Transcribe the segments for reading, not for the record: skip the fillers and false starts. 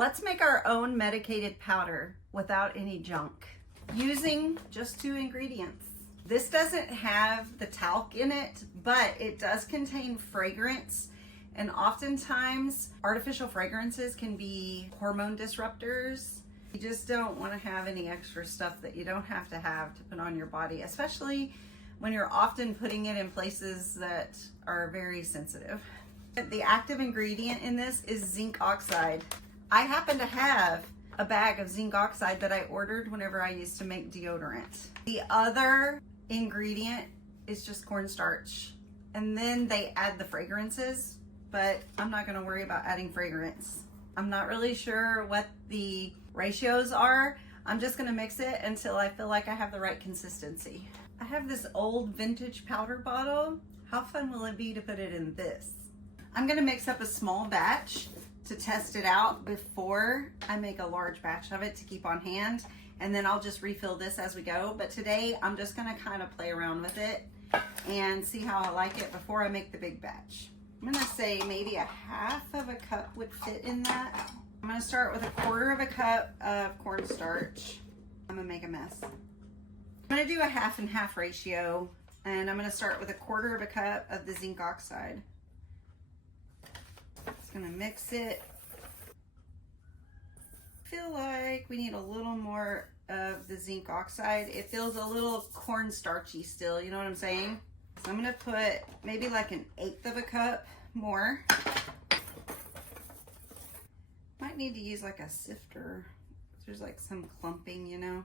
Let's make our own medicated powder without any junk, using just 2 ingredients. This doesn't have the talc in it, but it does contain fragrance. And oftentimes, artificial fragrances can be hormone disruptors. You just don't want to have any extra stuff that you don't have to put on your body, especially when you're often putting it in places that are very sensitive. The active ingredient in this is zinc oxide. I happen to have a bag of zinc oxide that I ordered whenever I used to make deodorant. The other ingredient is just cornstarch. And then they add the fragrances, but I'm not gonna worry about adding fragrance. I'm not really sure what the ratios are. I'm just gonna mix it until I feel like I have the right consistency. I have this old vintage powder bottle. How fun will it be to put it in this? I'm gonna mix up a small batch to test it out before I make a large batch of it to keep on hand, and then I'll just refill this as we go. But today I'm just gonna kind of play around with it and see how I like it before I make the big batch. I'm gonna say maybe a half of a cup would fit in that. I'm gonna start with a 1/4 of a cup of cornstarch. I'm gonna make a mess. I'm gonna do a 1/2 and 1/2 ratio, and I'm gonna start with a 1/4 of a cup of the zinc oxide. Just gonna mix it. I feel like we need a little more of the zinc oxide. It feels a little cornstarchy still, you know what I'm saying? So I'm gonna put maybe like an 1/8 of a cup more. Might need to use like a sifter. There's like some clumping, you know.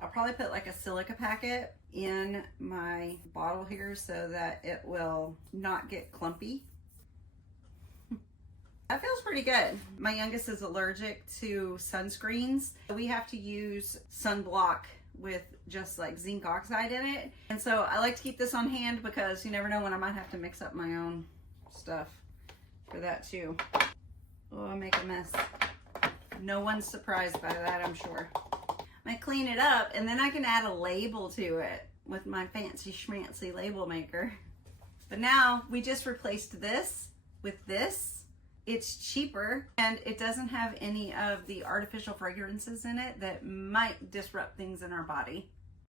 I'll probably put like a silica packet in my bottle here so that it will not get clumpy. That feels pretty good. My youngest is allergic to sunscreens. We have to use sunblock with just like zinc oxide in it. And so I like to keep this on hand because you never know when I might have to mix up my own stuff for that too. Oh, I make a mess. No one's surprised by that, I'm sure. I clean it up and then I can add a label to it with my fancy schmancy label maker. But now we just replaced this with this. It's cheaper and it doesn't have any of the artificial fragrances in it that might disrupt things in our body.